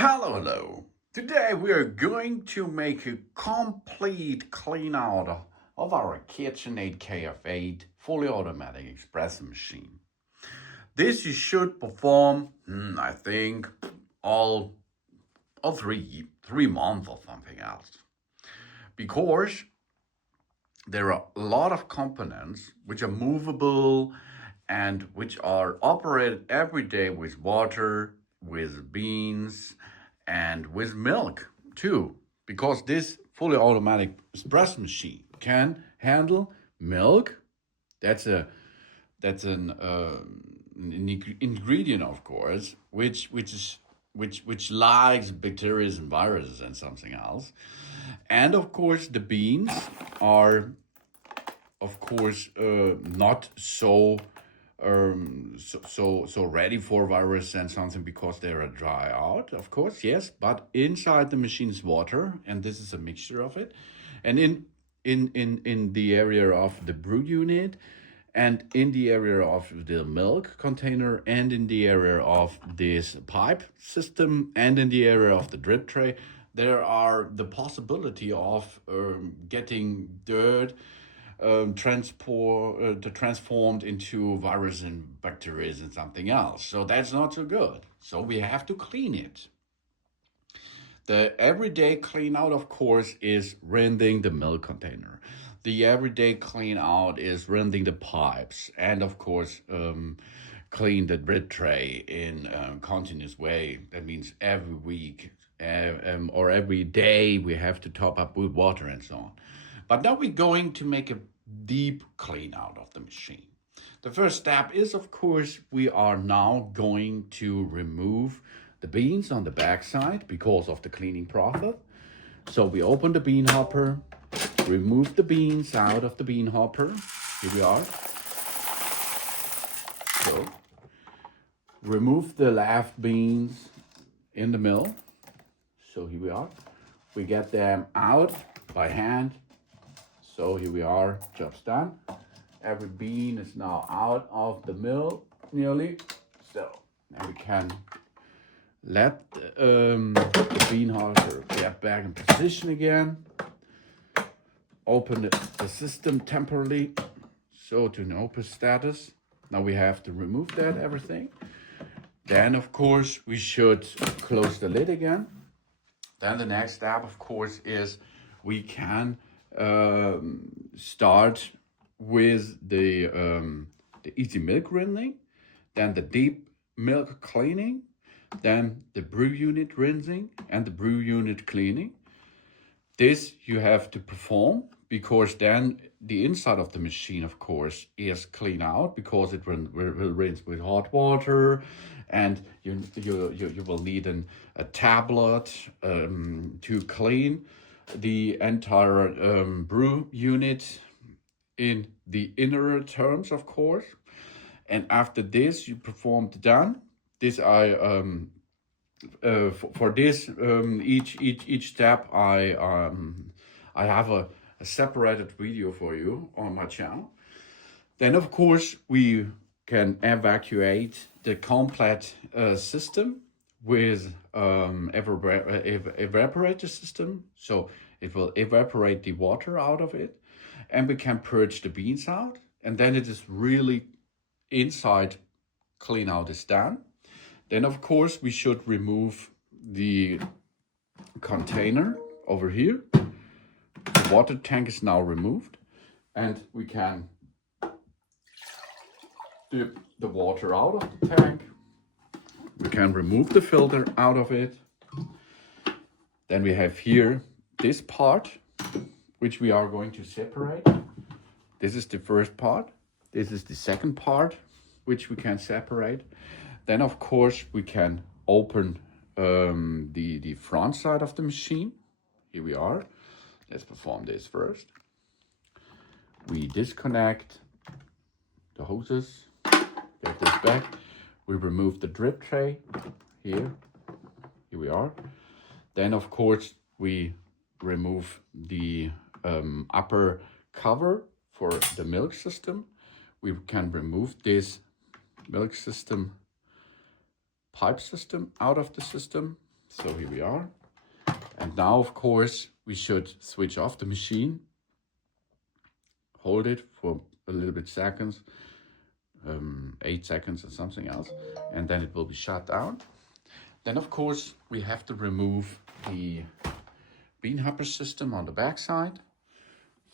Hello. Today we are going to make a complete clean out of our KitchenAid KF8 fully automatic espresso machine. This you should perform, I think, all 3 months or something else. Because there are a lot of components which are movable and which are operated every day with water, with beans, and with milk too. Because this fully automatic espresso machine can handle milk. That's an ingredient, of course, which likes bacteria and viruses and something else. And of course, the beans are, of course, not so ready for virus and something because they are dry out, of course, yes. But inside the machine is water, and this is a mixture of it. And in the area of the brew unit, and in the area of the milk container, and in the area of this pipe system, and in the area of the drip tray, there are the possibility of getting dirt transformed into virus and bacteria and something else. So that's not so good. So we have to clean it. The everyday clean out, of course, is rinsing the milk container. The everyday clean out is rinsing the pipes, and of course, clean the drip tray in a continuous way. That means every week or every day we have to top up with water and so on. But now we're going to make a deep clean out of the machine. The first step is, of course, we are now going to remove the beans on the backside because of the cleaning process. So we open the bean hopper, remove the beans out of the bean hopper. Here we are. So remove the left beans in the mill. So here we are. We get them out by hand. So here we are, job's done. Every bean is now out of the mill nearly. So now we can let the bean hopper get back in position again. Open the system temporarily, so to an open status. Now we have to remove that everything. Then of course we should close the lid again. Then the next step, of course, is we can start with the easy milk rinsing, then the deep milk cleaning, then the brew unit rinsing and the brew unit cleaning. This you have to perform because then the inside of the machine, of course, is clean out because it will rinse with hot water, and you will need a tablet to clean the entire brew unit in the inner terms, of course. And after this, you performed done. This for this each step I have a separated video for you on my channel. Then of course we can evacuate the complete system with evaporator system, so it will evaporate the water out of it, and we can purge the beans out, and then it is really inside clean out is done. Then of course we should remove the container over here. The water tank is now removed, and we can dip the water out of the tank. We can remove the filter out of it. Then we have here this part, which we are going to separate. This is the first part. This is the second part, which we can separate. Then of course we can open the front side of the machine. Here we are. Let's perform this first. We disconnect the hoses, get this back. We remove the drip tray here. Here we are. Then of course we remove the upper cover for the milk system. We can remove this milk system pipe system out of the system. So here we are. And now, of course, we should switch off the machine. Hold it for a little bit seconds, 8 seconds or something else, and then it will be shut down. Then, of course, we have to remove the bean hopper system on the back side.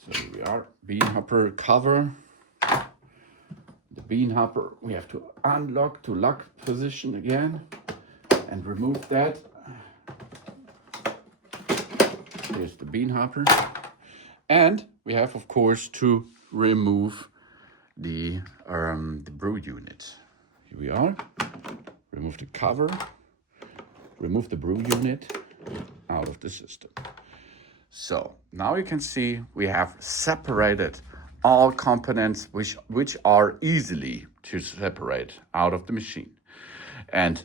So here we are, bean hopper cover. The bean hopper, we have to unlock to lock position again and remove that. Here's the bean hopper. And we have, of course, to remove the brew unit. Here we are. Remove the cover. Remove the brew unit out of the system. So now you can see we have separated all components which are easily to separate out of the machine. And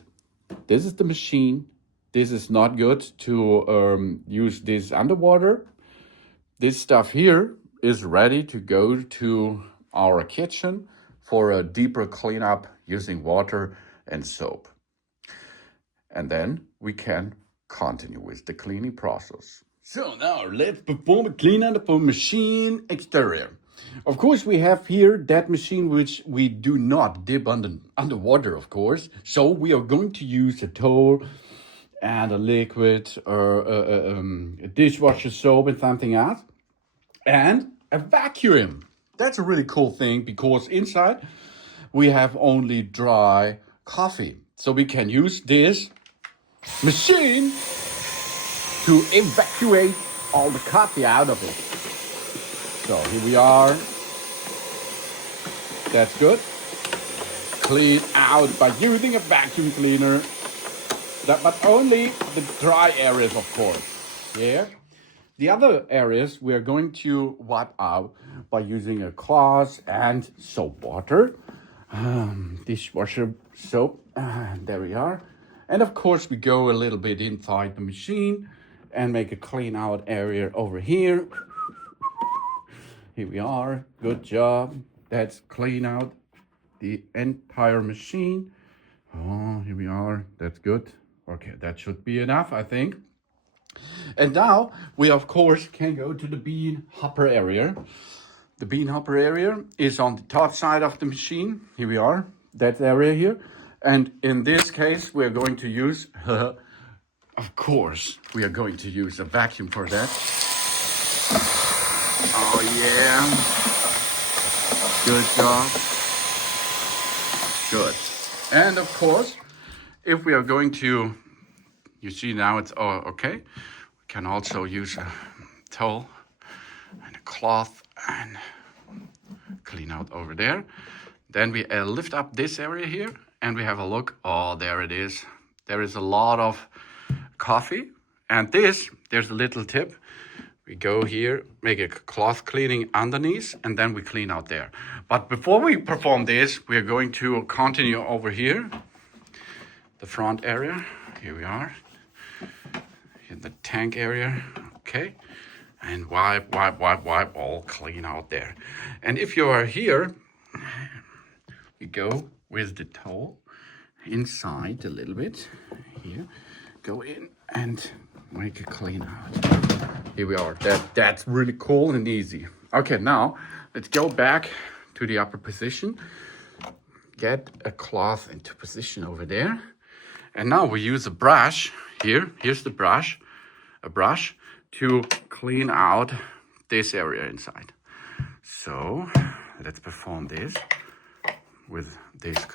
this is the machine. This is not good to use this underwater. This stuff here is ready to go to our kitchen for a deeper cleanup using water and soap. And then we can continue with the cleaning process. So now let's perform a cleanup of machine exterior. Of course, we have here that machine which we do not dip underwater, of course. So we are going to use a towel and a liquid or a dishwasher soap and something else. And a vacuum. That's a really cool thing because inside we have only dry coffee. So we can use this machine to evacuate all the coffee out of it. So here we are. That's good. Clean out by using a vacuum cleaner. But only the dry areas, of course. Yeah. The other areas we are going to wipe out by using a cloth and soap water. Dishwasher soap. There we are. And of course we go a little bit inside the machine and make a clean out area over here. Here we are. Good job. That's clean out the entire machine. Oh, here we are. That's good. Okay, that should be enough, I think. And now we, of course, can go to the bean hopper area. The bean hopper area is on the top side of the machine. Here we are, that area here. And in this case, we're going to use, of course, we are going to use a vacuum for that. Oh, yeah. Good job. Good. And of course, if we are going to, you see now it's okay. We can also use a towel and a cloth and clean out over there. Then we lift up this area here and we have a look. Oh, there it is. There is a lot of coffee. And there's a little tip. We go here, make a cloth cleaning underneath, and then we clean out there. But before we perform this, we are going to continue over here. The front area, here we are. In the tank area, okay. And wipe, all clean out there. And if you are here, we go with the towel inside a little bit. Here, go in and make a clean out. Here we are. That's really cool and easy. Okay, now let's go back to the upper position. Get a cloth into position over there. And now we use a brush here. Here's the brush. A brush to clean out this area inside. So let's perform this with this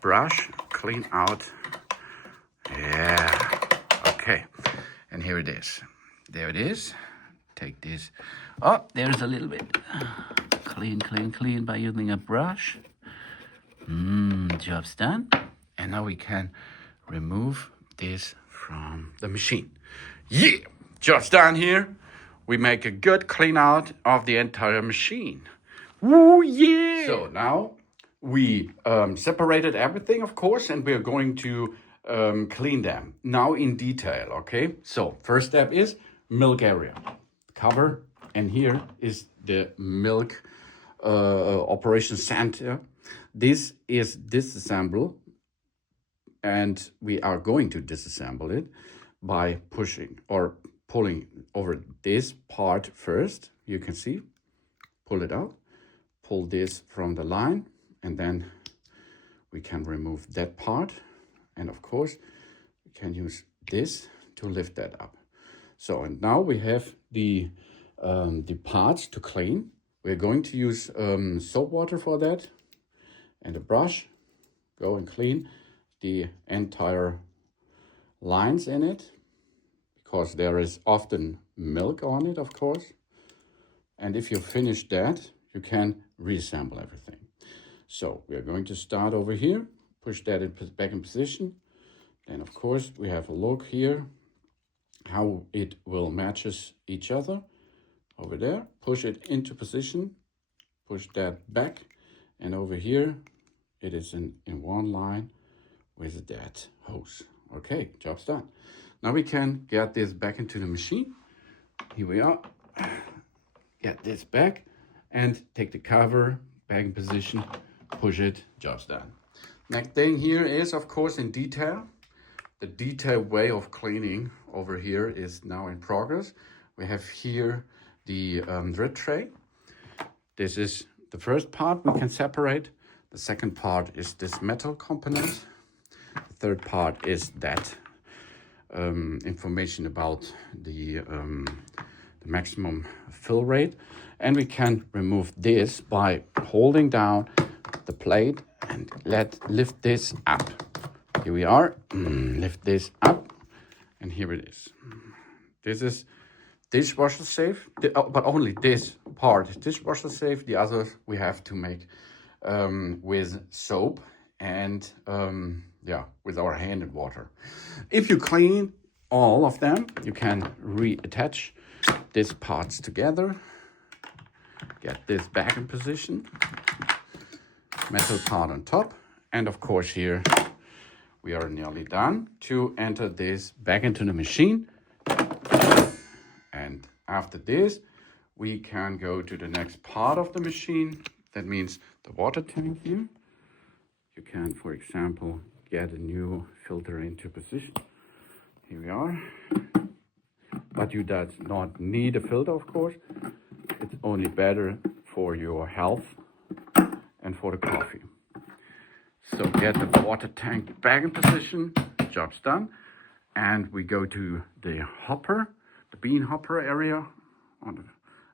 brush. Clean out. Yeah. Okay. And here it is. There it is. Take this. Oh, there's a little bit. Clean by using a brush. Job's done. And now we can remove this from the machine. Yeah, just down here, we make a good clean out of the entire machine. Woo, yeah! So now we separated everything, of course, and we are going to clean them now in detail, okay? So first step is milk area. Cover, and here is the milk operation center. This is Disassembly. and we are going to disassemble it by pushing or pulling over this part first. You can see, pull it out, pull this from the line, and then we can remove that part. And of course, we can use this to lift that up. So, and now we have the parts to clean. We're going to use soap water for that and a brush. Go and clean the entire lines in it, because there is often milk on it, of course. And if you finish that, you can reassemble everything. So we are going to start over here, push that back in position. Then of course we have a look here how it will matches each other. Over there, push it into position, push that back, and over here it is in one line with that hose. Okay, job's done. Now we can get this back into the machine. Here we are. Get this back and take the cover back in position, push it, job's done. Next thing here is, of course, in detail. The detailed way of cleaning over here is now in progress. We have here the grit tray. This is the first part we can separate. The second part is this metal component. The third part is that information about the maximum fill rate. And we can remove this by holding down the plate and lift this up. Here we are, lift this up, and here it is. This is dishwasher safe, but only this part is dishwasher safe. The others we have to make with soap and with our hand and water. If you clean all of them, you can reattach these parts together. Get this back in position. Metal part on top, and of course here we are nearly done to enter this back into the machine. And after this, we can go to the next part of the machine. That means the water tank here. You can, for example, get a new filter into position. Here we are. But you do not need a filter, of course. It's only better for your health and for the coffee. So get the water tank back in position, job's done. And we go to the hopper, the bean hopper area on the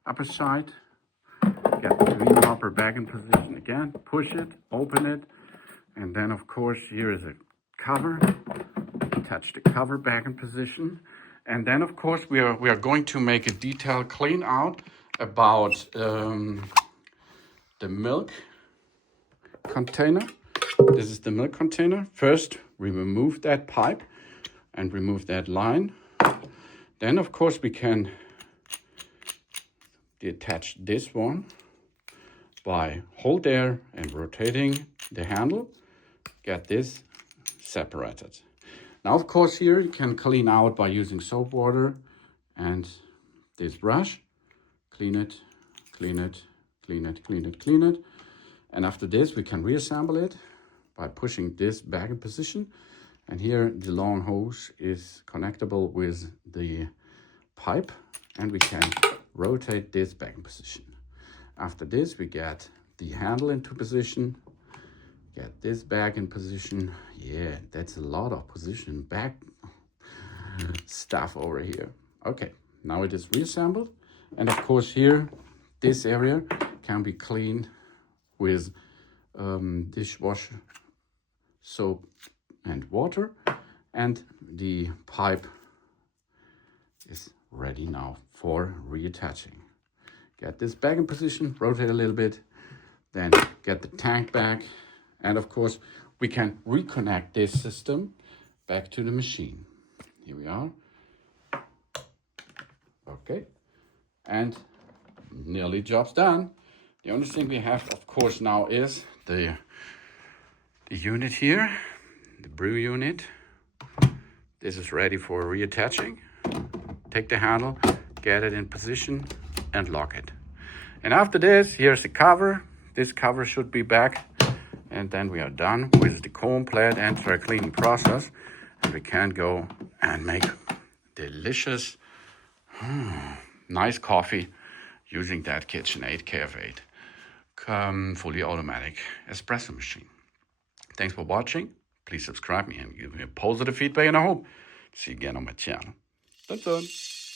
upper side. Get the bean hopper back in position again, push it, open it. And then of course here is a cover, attach the cover back in position. And then of course we are going to make a detailed clean out about the milk container. This is the milk container. First, we remove that pipe and remove that line. Then, of course, we can detach this one by hold there and rotating the handle. Get this separated. Now, of course, here you can clean out by using soap water and this brush. Clean it, clean it, clean it, clean it, clean it. And after this, we can reassemble it by pushing this back in position. And here the long hose is connectable with the pipe, and we can rotate this back in position. After this, we get the handle into position, get this back in position. Yeah, that's a lot of position back stuff over here. Okay, now it is reassembled. And of course here, this area can be cleaned with dishwasher soap and water, and the pipe is ready now for reattaching. Get this back in position, rotate a little bit, then get the tank back, and of course we can reconnect this system back to the machine. Here we are. Okay, and nearly job's done. The only thing we have, of course, now is the unit here, the brew unit. This is ready for reattaching. Take the handle, get it in position, and lock it. And after this, here's the cover. This cover should be back And then we are done with the complete entire cleaning process. And we can go and make delicious, nice coffee using that KitchenAid KF8 fully automatic espresso machine. Thanks for watching. Please subscribe me and give me a positive feedback, and I hope to see you again on my channel. Dun dun.